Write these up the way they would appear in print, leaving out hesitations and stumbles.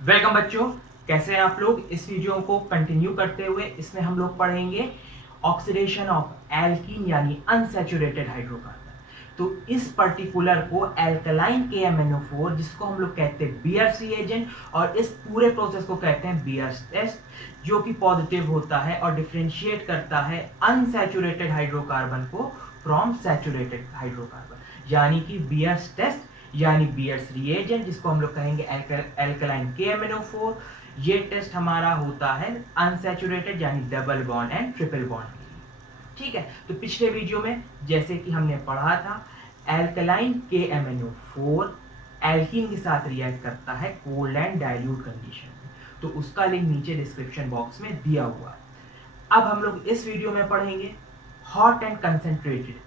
Welcome बच्चों, कैसे हैं आप लोग। इस वीडियो को कंटिन्यू करते हुए इसमें हम लोग पढ़ेंगे ऑक्सीडेशन ऑफ एल्कीन यानी अनसैचुरेटेड हाइड्रोकार्बन। तो इस पर्टिकुलर को एल्कलाइन KMnO4 जिसको हम लोग कहते हैं बियर्स रिएजेंट, और इस पूरे प्रोसेस को कहते हैं बियर्स टेस्ट, जो कि पॉजिटिव होता है और डिफरेंशिएट करता है अनसैचुरेटेड हाइड्रोकार्बन को फ्रॉम सैचुरेटेड हाइड्रोकार्बन। यानी कि बियर्स टेस्ट यानी बियर्स रिएजेंट जिसको हम लोग कहेंगे एल्कलाइन KMnO4, ये टेस्ट हमारा होता है अनसैचुरेटेड यानी double bond and triple bond के लिए। ठीक है, तो पिछले वीडियो में जैसे कि हमने पढ़ा था, एल्कलाइन KMnO4 एल्कीन के साथ रिएक्ट करता है कोल्ड एंड डाइल्यूट कंडीशन में, तो उसका लिंक नीचे डिस्क्रिप्शन बॉक्स में दिया हुआ है। अब हम लोग इस वीडियो में पढ़ेंगे हॉट एंड कंसेंट्रेटेड।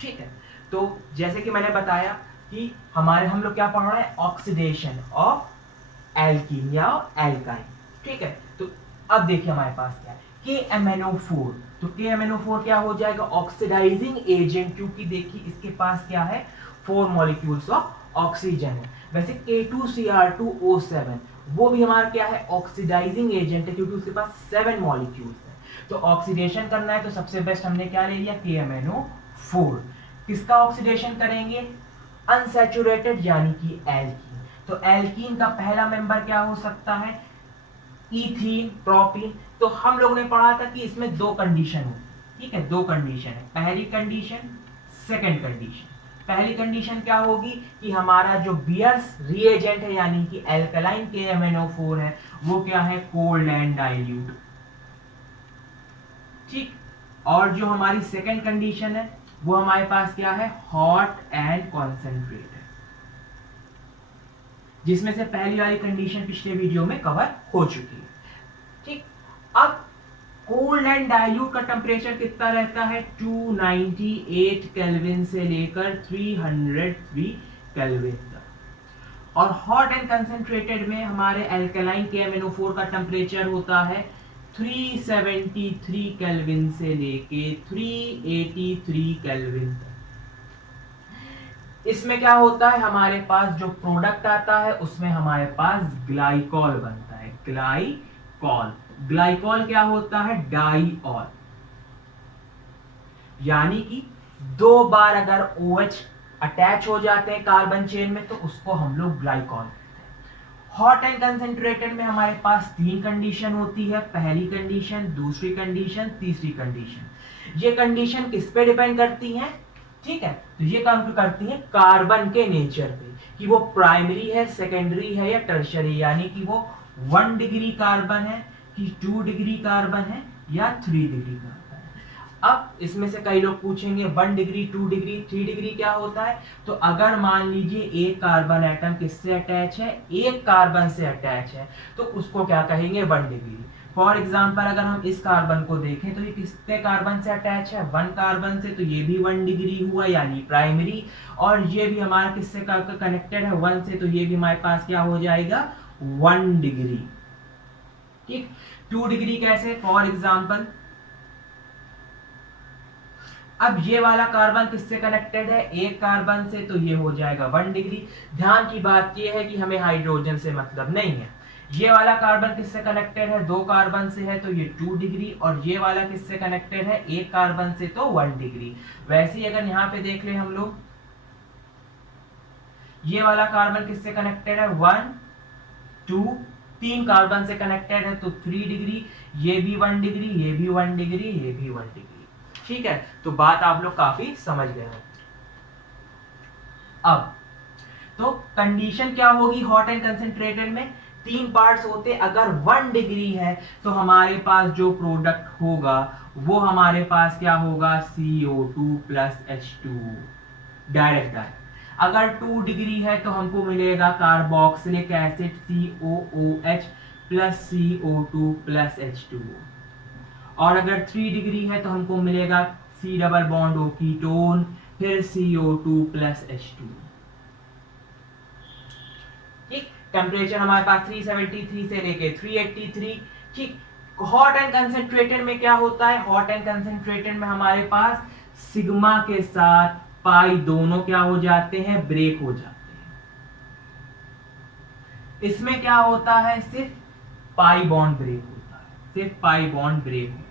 ठीक है, तो जैसे कि मैंने बताया कि हम लोग क्या पढ़ रहे हैं, ऑक्सीडेशन ऑफ एल्कीन या एल्काइन। ठीक है, तो अब देखिए हमारे पास क्या है, KMnO4। तो KMnO4 क्या हो जाएगा, ऑक्सीडाइजिंग एजेंट, क्योंकि देखिए इसके पास क्या है, 4 मॉलिक्यूल्स ऑफ ऑक्सीजन है। वैसे K2Cr2O7 वो भी हमारा क्या है, ऑक्सीडाइजिंग एजेंट है, क्योंकि उसके पास 7 मॉलिक्यूल्स है। तो ऑक्सीडेशन करना है तो सबसे बेस्ट हमने क्या ले लिया, KMnO4। किसका ऑक्सीडेशन करेंगे, अनसैचुरेटेड यानी कि एल्कीन। तो एल्कीन का पहला मेंबर क्या हो सकता है, इथीन, प्रोपीन। तो हम लोग ने पढ़ा था कि इसमें दो कंडीशन होती है। ठीक है, दो कंडीशन है, पहली कंडीशन, सेकंड कंडीशन। पहली कंडीशन क्या होगी कि हमारा जो बियर्स रिएजेंट है यानी कि एल्कलाइन KMnO4 है, वो क्या है, कोल्ड एंड डाइल्यूट। ठीक, और जो हमारी सेकंड कंडीशन है वो हमारे पास क्या है, हॉट एंड कॉन्सेंट्रेटेड, जिसमें से पहली वाली कंडीशन पिछले वीडियो में कवर हो चुकी है। ठीक, अब कोल्ड एंड डाइल्यूट का टेम्परेचर कितना रहता है, 298 केल्विन से लेकर 303 केल्विन तक। और हॉट एंड कंसेंट्रेटेड में हमारे एल्कलाइन KMnO4 का टेम्परेचर होता है 373 केल्विन से लेके 383 केल्विन तक। इसमें क्या होता है, हमारे पास जो प्रोडक्ट आता है उसमें हमारे पास ग्लाइकॉल बनता है, ग्लाइकॉल। ग्लाइकॉल क्या होता है, डाइऑल। यानी कि दो बार अगर OH अटैच हो जाते हैं कार्बन चेन में तो उसको हम लोग ग्लाइकॉल कहते हैं। हॉट एंड कंसेंट्रेटेड में हमारे पास 3 कंडीशन होती है, पहली कंडीशन, दूसरी कंडीशन, तीसरी कंडीशन। ये कंडीशन किस पे डिपेंड करती हैं, ठीक है, तो ये काम करती है कार्बन के नेचर पे, कि वो प्राइमरी है, सेकेंडरी है या टर्शरी, यानी कि वो 1 डिग्री कार्बन है कि 2 डिग्री कार्बन है या 3 डिग्री कार्बन है। अब इसमें से कई लोग पूछेंगे 1 डिग्री, 2 डिग्री, 3 डिग्री क्या होता है। तो अगर मान लीजिए एक कार्बन एटम किससे अटैच है, एक कार्बन से अटैच है, तो उसको क्या कहेंगे, 1 डिग्री। फॉर एग्जाम्पल अगर हम इस कार्बन को देखें तो ये किससे कार्बन से अटैच है, 1 कार्बन से, तो ये भी 1 डिग्री हुआ यानी प्राइमरी। और ये भी हमारा किससे कनेक्टेड है, 1 से, तो ये भी हमारे पास क्या हो जाएगा, 1 डिग्री। ठीक, 2 डिग्री कैसे, फॉर एग्जाम्पल अब ये वाला कार्बन किससे कनेक्टेड है, एक कार्बन से, तो ये हो जाएगा 1 डिग्री। ध्यान की बात ये है कि हमें हाइड्रोजन से मतलब नहीं है। ये वाला कार्बन किससे कनेक्टेड है, 2 कार्बन से है, तो ये 2 डिग्री। और ये वाला किससे कनेक्टेड है, एक कार्बन से, तो 1 डिग्री। वैसे ही अगर यहाँ पे देख ले हम लोग, ये वाला कार्बन किससे कनेक्टेड है, 1 2 3 कार्बन से कनेक्टेड है, तो 3 डिग्री। ये भी 1 डिग्री, ये भी 1 डिग्री, ये भी 1 डिग्री। ठीक है, तो बात आप लोग काफी समझ गए हैं। अब तो कंडीशन क्या होगी, हॉट एंड कंसेंट्रेटेड में 3 पार्ट्स होते, अगर 1 डिग्री है तो हमारे पास जो प्रोडक्ट होगा वो हमारे पास क्या होगा, CO2 plus H2, direct direct. अगर 2 डिग्री है तो हमको मिलेगा carboxylic acid COOH plus CO2 plus H2O। और अगर 3 डिग्री है तो हमको मिलेगा C double bond O ketone, फिर CO2 प्लस H2। ठीक, टेम्परेचर हमारे पास 373 से लेके 383। ठीक, हॉट एंड कंसेंट्रेटेड में क्या होता है, हॉट एंड कंसेंट्रेटेड में हमारे पास सिग्मा के साथ पाई दोनों क्या हो जाते हैं, ब्रेक हो जाते हैं। इसमें क्या होता है, सिर्फ पाई बॉन्ड ब्रेक होता है, सिर्फ पाई बॉन्ड ब्रेक होता है,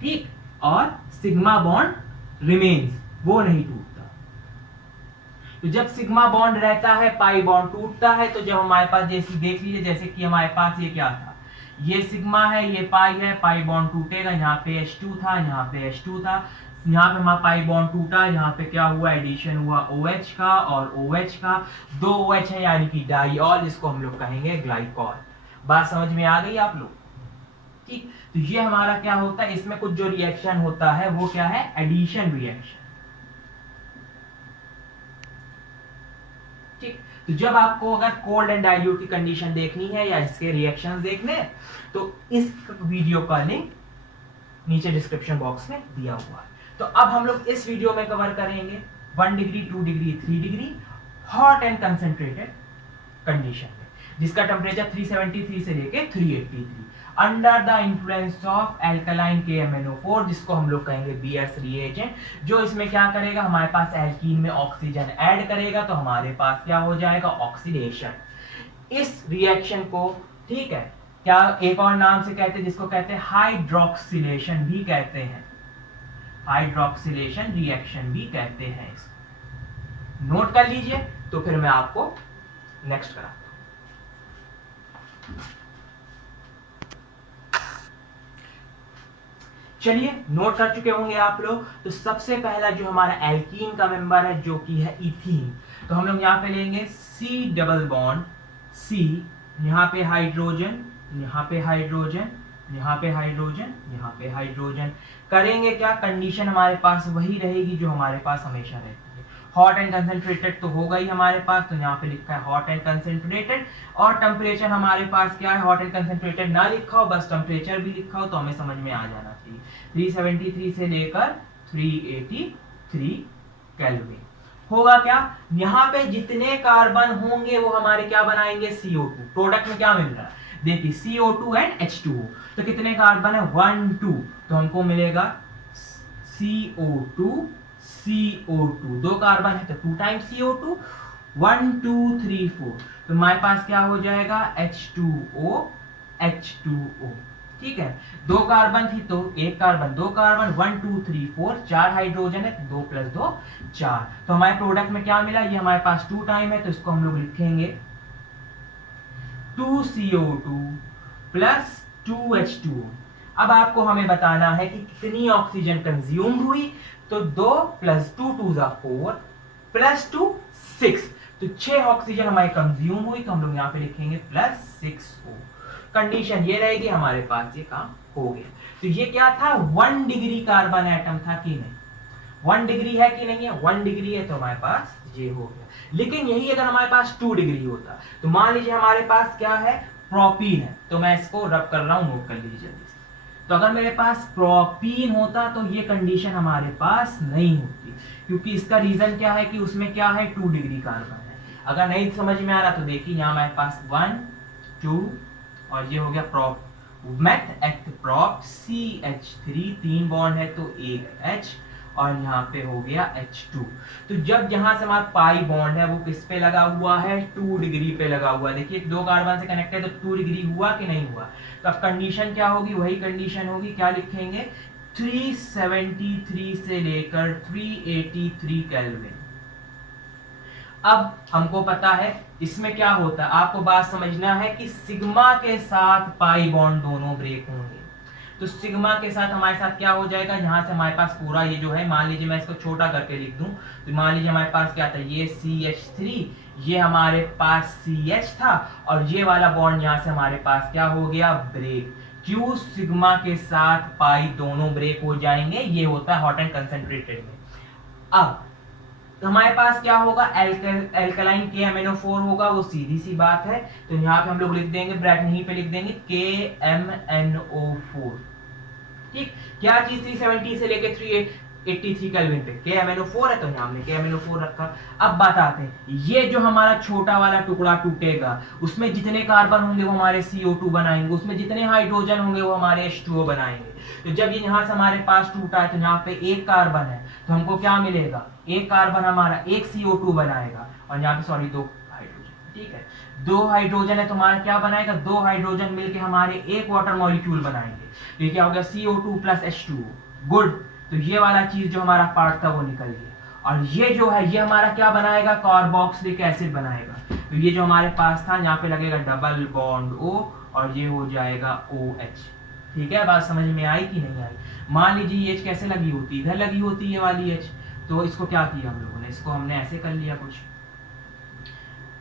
ठीक, और सिग्मा बॉन्ड रिमेन्स, वो नहीं टूटता। तो जब सिग्मा बॉन्ड रहता है पाई बॉन्ड टूटता है। तो जब हमारे पास जैसे देख लीजिए, जैसे कि हमारे पास ये क्या था, ये सिग्मा है, ये पाई है, पाई बॉन्ड टूटेगा, यहाँ पे H2 था, यहाँ पे H2 था, यहाँ पे हमारा पाई बॉन्ड टूटा, यहाँ पे क्या हुआ, एडिशन हुआ OH का और OH का, 2 OH है यानी कि डाइऑल, इसको हम लोग कहेंगे ग्लाइकॉल। बात समझ में आ गई आप लोग, ठीक। तो ये हमारा क्या होता है, इसमें कुछ जो रिएक्शन होता है वो क्या है, एडिशन रिएक्शन, ठीक। तो जब आपको अगर कोल्ड एंड डाइल्यूट की कंडीशन देखनी है या इसके रिएक्शंस देखने हैं, तो इस वीडियो का लिंक नीचे डिस्क्रिप्शन बॉक्स में दिया हुआ है। तो अब हम लोग इस वीडियो में कवर करेंगे 1 degree, 2 degree, 3 degree hot and concentrated condition में, जिसका टेम्परेचर 373 से लेके 383 under the influence of alkaline KMnO4, जिसको हम लोग कहेंगे बीएस रिएजेंट, जो इसमें क्या करेगा, हमारे पास एल्कीन में ऑक्सीजन ऐड करेगा, तो हमारे पास क्या हो जाएगा, ऑक्सीडेशन। इस रिएक्शन को, ठीक है, क्या एक और नाम से कहते हैं, जिसको कहते हैं हाइड्रोक्सिलेशन भी कहते हैं, हाइड्रोक्सिलेशन रिएक्शन भी कहते हैं। इसको नोट कर लीजिए, तो फिर मैं आपको नेक्स्ट कराता हूं। चलिए, नोट कर चुके होंगे आप लोग। तो सबसे पहला जो हमारा एल्कीन का मेंबर है, जो कि है इथीन, तो हम लोग यहाँ पे लेंगे C डबल बॉन्ड C, यहाँ पे हाइड्रोजन, यहाँ पे हाइड्रोजन, यहाँ पे हाइड्रोजन, यहाँ पे हाइड्रोजन, करेंगे क्या, कंडीशन हमारे पास वही रहेगी जो हमारे पास हमेशा रहती है। हॉट एंड कंसेंट्रेटेड तो होगा ही हमारे पास, तो यहाँ पे लिखा है हॉट एंड कंसेंट्रेटेड, और टेम्परेचर हमारे पास क्या है, हॉट एंड कंसेंट्रेटेड ना लिखा हो, बस टेम्परेचर भी लिखा हो, तो हमें समझ में आ जाना चाहिए। 373 से लेकर 383 केल्विन। होगा क्या, यहाँ पे जितने कार्बन होंगे वो हमारे क्या बनाएंगे, CO2। प्रोडक्ट में क्या मिल रहा है, देखिए CO2 एंड H2O, तो कितने कार्बन है, 1 2, तो हमको मिलेगा CO2 CO2, 2 कार्बन है तो 2 टाइम्स CO2, 1 2 3 4, तो हमारे पास क्या हो जाएगा, H2O H2O, ठीक है। 2 कार्बन थी तो 1 कार्बन, 2 कार्बन, 1 2 3 4, 4 हाइड्रोजन है, 2 + 2 4, तो हमारे प्रोडक्ट में क्या मिला, ये हमारे पास 2 टाइम है, तो इसको हम लोग लिखेंगे 2 CO2 + 2 H2O। अब आपको हमें बताना है कि कितनी ऑक्सीजन कंज्यूम हुई, तो 2 + 2 2 4 + 2 6, तो 6 ऑक्सीजन हमारी कंज्यूम हुई, तो हम लोग यहाँ पे लिखेंगे +6O। कंडीशन ये रहेगी, हमारे पास ये काम हो गया। तो ये क्या था, 1 डिग्री कार्बन एटम था कि नहीं, 1 डिग्री है कि नहीं है, 1 डिग्री है, तो हमारे पास ये हो गया। लेकिन यही अगर हमारे पास 2 डिग्री होता, तो मान लीजिए हमारे पास क्या है, प्रोपीन है, तो मैं इसको रब कर रहा हूं, नोट कर लीजिए जल्दी से। तो अगर मेरे पास प्रोपीन होता तो ये कंडीशन हमारे पास नहीं होती, क्योंकि इसका रीजन क्या है कि उसमें क्या है, 2 डिग्री कार्बन है। अगर नहीं समझ में आ रहा तो देखिए, यहाँ हमारे पास 1 2 और ये हो गया प्रोप, मेथ एक्ट प्रोप CH3, 3 बॉन्ड है तो 1 H, और यहाँ पे हो गया H2। तो जब यहाँ से हमारा पाई बॉन्ड है वो किस पे लगा हुआ है, 2 डिग्री पे लगा हुआ है। देखिए 2 कार्बन से कनेक्टेड है, तो 2 डिग्री हुआ कि नहीं हुआ। तो अब कंडीशन क्या होगी, वही कंडीशन होगी, क्या लिखेंगे, 373 से लेकर 383 केल्विन। अब हमको पता है इसमें क्या होता है, आपको बात समझना है कि सिग्मा के साथ पाई बॉन्ड दोनों ब्रेक होंगे। तो सिग्मा के साथ हमारे साथ क्या हो जाएगा, यहाँ से हमारे पास पूरा ये जो है, मान लीजिए मैं इसको छोटा करके लिख दूं, तो मान लीजिए हमारे पास क्या था, ये CH3, ये हमारे पास CH था, और ये वाला बॉन्ड यहाँ से हमारे पास क्या हो गया, ब्रेक। क्यों, सिग्मा के साथ पाई दोनों ब्रेक हो जाएंगे, ये होता है हॉट एंड कंसेंट्रेटेड में। अब तो हमारे पास क्या होगा, एल्कलाइन KMnO4 होगा, वो सीधी सी बात है। तो यहाँ पे हम लोग लिख देंगे, ब्रैकेट यहीं पे लिख देंगे KMnO4, ठीक। क्या चीज 370 से लेके 383 केल्विन पे KMnO4 है, तो यहाँ हमने KMnO4 रखा। अब बात आते हैं, ये जो हमारा छोटा वाला टुकड़ा टूटेगा, उसमें जितने कार्बन होंगे वो हमारे CO2 बनाएंगे, उसमें जितने हाइड्रोजन होंगे वो हमारे H2O बनाएंगे। तो जब ये यहाँ से हमारे पास टूटा है, तो यहाँ पे 1 कार्बन है, तो हमको क्या मिलेगा, 1 कार्बन हमारा 1 CO2 बनाएगा, और यहाँ पे 2 ठीक है, 2 हाइड्रोजन है, तुम्हारा क्या बनाएगा, 2 हाइड्रोजन मिलके हमारे एक वाटर मॉलिक्यूल बनाएंगे। ये क्या हो गया, CO2 प्लस H2O। गुड। तो ये वाला चीज जो हमारा पार्ट था वो निकल गया। और ये जो है ये हमारा क्या बनाएगा, कार्बोक्सिलिक एसिड बनाएगा। तो ये जो हमारे पास था यहाँ पे लगेगा डबल बॉन्ड O और ये हो जाएगा OH। ठीक है, बात समझ में आई कि नहीं आई। मान लीजिए ये H कैसे लगी होती, इधर लगी होती ये वाली H। तो इसको क्या किया हम लोगों ने, इसको हमने ऐसे कर लिया कुछ।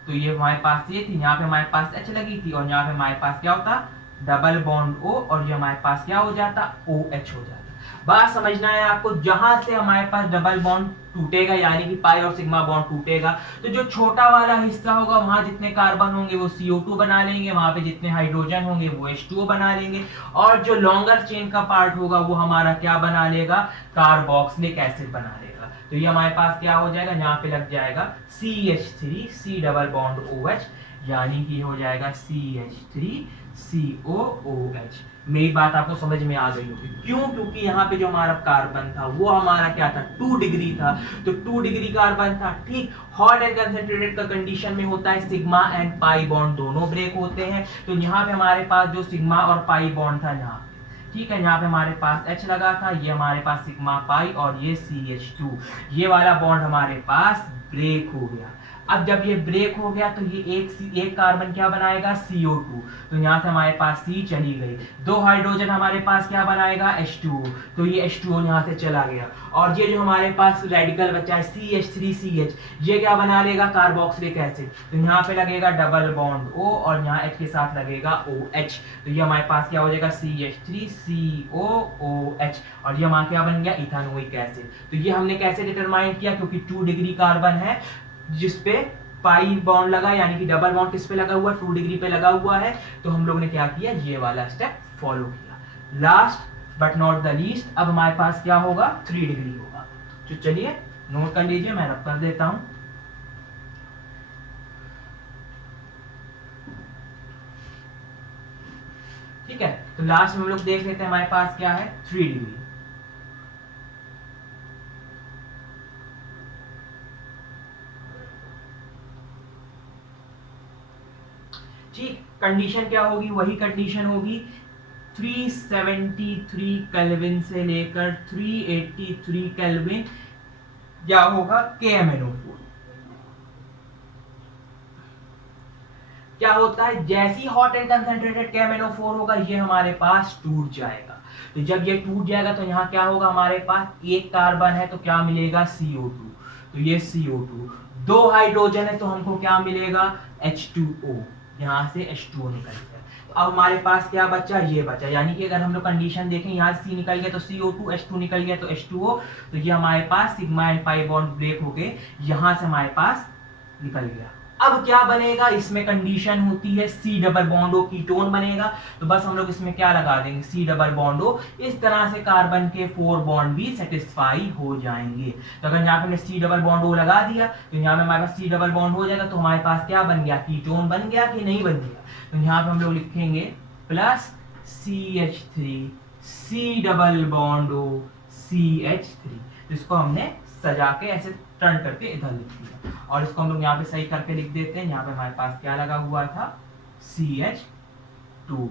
तो ये हमारे पास ये थी, यहाँ पे हमारे पास H लगी थी और यहाँ पे हमारे पास क्या होता, डबल बॉन्ड O और ये हमारे पास क्या हो जाता, OH हो जाता। बात समझना है आपको, जहां से हमारे पास डबल बॉन्ड टूटेगा यानी कि पाई और सिग्मा बॉन्ड टूटेगा, तो जो छोटा वाला हिस्सा होगा वहां जितने कार्बन होंगे वो CO2 बना लेंगे, वहां पे जितने हाइड्रोजन होंगे वो H2O बना लेंगे, और जो लॉन्गर चेन का पार्ट होगा वो हमारा क्या बना लेगा, कार्बोक्सिलिक एसिड बना लेगा। तो ये हमारे पास क्या हो जाएगा, यहाँ पे लग जाएगा CH3 C double bond OH, यानी कि हो जाएगा CH3 COOH। मेरी बात आपको समझ में आ गई होगी, क्यों, क्योंकि यहाँ पे जो हमारा कार्बन था वो हमारा क्या था, 2 डिग्री था, तो 2 डिग्री कार्बन था। ठीक, हॉट एंड कंसंट्रेटेड का कंडीशन में होता है सिग्मा एंड पाई बॉन्ड दोनों ब्रेक होते हैं। तो यहाँ पे हमारे पास जो सिग्मा और पाई बॉन्ड था यहाँ, ठीक है, यहाँ पे हमारे पास H लगा था, ये हमारे पास सिग्मा पाई और ये CH2, ये वाला बॉन्ड हमारे पास ब्रेक हो गया। अब जब ये ब्रेक हो गया तो ये एक कार्बन क्या बनाएगा, CO2। तो यहाँ से हमारे पास C चली गई, 2 हाइड्रोजन हमारे पास क्या बनाएगा, H2O। तो ये H2O यहाँ से चला गया, और ये जो हमारे पास रेडिकल बचा है CH3CH, ये क्या बना लेगा, कार्बोक्सिलिक एसिड। तो यहाँ पे लगेगा डबल बॉन्ड O और यहाँ H के साथ लगेगा OH। तो ये हमारे पास क्या हो जाएगा, CH3COOH, और ये हमारा क्या बन गया, इथानोइक एसिड। तो ये हमने कैसे डिटरमाइन किया, क्योंकि 2 डिग्री कार्बन है जिसपे पाई बॉन्ड लगा, यानी कि डबल बॉन्ड किस पे लगा हुआ, 2 डिग्री पे लगा हुआ है। तो हम लोग ने क्या किया, ये वाला स्टेप फॉलो किया। Last but not the least, अब हमारे पास क्या होगा, 3 डिग्री होगा। तो चलिए नोट कर लीजिए, मैं रब कर देता हूं। ठीक है, तो लास्ट में हम लोग देख लेते हैं हमारे पास क्या है, 3 डिग्री। ठीक, कंडीशन क्या होगी, वही कंडीशन होगी 373 केल्विन से लेकर 383 केल्विन, क्या होगा, KMnO4। क्या होता है, जैसी हॉट एंड कंसंट्रेटेड KMnO4 होगा ये हमारे पास टूट जाएगा। तो जब ये टूट जाएगा तो यहाँ क्या होगा, हमारे पास एक कार्बन है तो क्या मिलेगा, CO2। तो ये CO2, 2 हाइड्रोजन है तो हमको क्या मिलेगा, H2O। यहाँ से H2O निकल गया। तो अब हमारे पास क्या बचा, ये बचा, यानी कि अगर हम लोग कंडीशन देखें, यहाँ से C निकल गया तो CO2, H2 निकल गया तो H2O। तो ये हमारे पास sigma and pi bond break हो गए, यहाँ से हमारे पास निकल गया। अब क्या बनेगा, इसमें कंडीशन होती है C double bond O, ketone बनेगा। तो बस हम लोग इसमें क्या लगा देंगे, C डबल बॉन्ड O। इस तरह से कार्बन के 4 बॉन्ड भी सेटिस्फाई हो जाएंगे। तो अगर यहाँ पे हमने C डबल बॉन्ड O लगा दिया तो यहाँ पे हमारे पास C डबल बॉन्ड हो जाएगा। तो हमारे पास क्या बन गया, कीटोन बन गया कि नहीं बन गया। तो यहाँ पे हम लोग लिखेंगे plus CH3 C double bond O CH3। तो इसको हमने सजा के ऐसे टर्न करके इधर लिख दिया, और इसको हम लोग यहाँ पे सही करके लिख देते हैं। यहाँ पे हमारे पास क्या लगा हुआ था, CH2।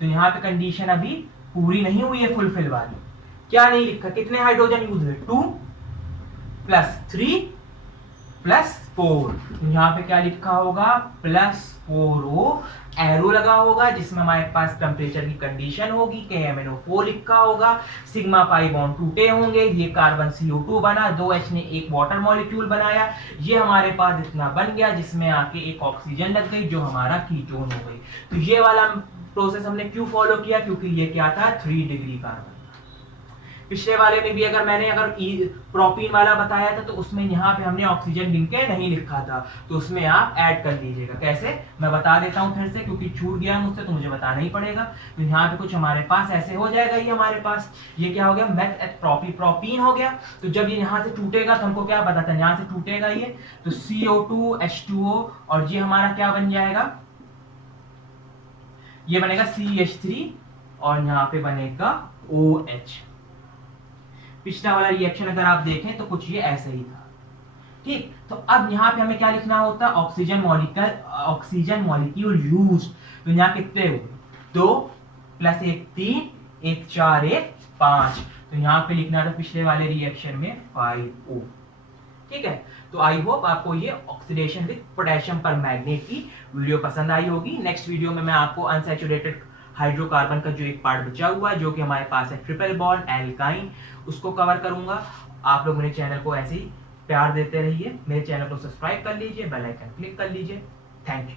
तो यहाँ पे कंडीशन अभी पूरी नहीं हुई है फुलफिल वाली। क्या नहीं लिखा, कितने हाइड्रोजन यूज हुए, 2 प्लस 3 प्लस 4। यहाँ पे क्या लिखा होगा, +4O, एरो लगा होगा जिसमें हमारे पास टेम्परेचर की कंडीशन होगी, KMnO4 लिखा होगा, सिग्मा पाई बॉन्ड टूटे होंगे, ये कार्बन CO2 बना, 2H ने एक वाटर मॉलिक्यूल बनाया, ये हमारे पास इतना बन गया जिसमें आके एक ऑक्सीजन लग गई जो हमारा कीटोन हो गई। तो ये वाला प्रोसेस हमने क्यों फॉलो किया, क्योंकि ये क्या था, 3 डिग्री कार्बन। पिछले वाले में भी अगर प्रोपीन वाला बताया था तो उसमें यहाँ पे हमने ऑक्सीजन गिन के नहीं लिखा था, तो उसमें आप ऐड कर लीजिएगा। कैसे, मैं बता देता हूँ फिर से, क्योंकि छूट गया मुझसे तो मुझे बताना ही पड़ेगा। तो यहाँ पे कुछ हमारे पास ऐसे हो जाएगा, ये हमारे पास ये क्या हो गया, मेथ प्रोपीन हो गया। तो जब ये यहाँ से टूटेगा तो हमको क्या पता था, यहाँ से टूटेगा ये, तो CO2 H2O, और ये हमारा क्या बन जाएगा, ये बनेगा CH3 और यहाँ पे बनेगा OH। पिछला वाला रिएक्शन अगर आप देखें तो कुछ ये ऐसे ही था। ठीक, तो अब यहाँ पे हमें क्या लिखना होता है, ऑक्सीजन मॉलिक्यूल यूज। तो यहाँ कितने हुए, 2 प्लस 1 3, 1 4 1 5। तो यहाँ पे लिखना था पिछले वाले रिएक्शन में 5O। ठीक है, तो आई होप आपको ये ऑक्सीडेशन विद पोटेशियम पर मैग्नेट की वीडियो पसंद आई होगी। नेक्स्ट वीडियो में मैं आपको अनसैचुरेटेड हाइड्रोकार्बन का जो एक पार्ट बचा हुआ है, जो कि हमारे पास है ट्रिपल बॉन्ड एल्काइन, उसको कवर करूंगा। आप लोग मेरे चैनल को ऐसे ही प्यार देते रहिए, मेरे चैनल को सब्सक्राइब कर लीजिए, बेल आइकन क्लिक कर लीजिए। Thank you.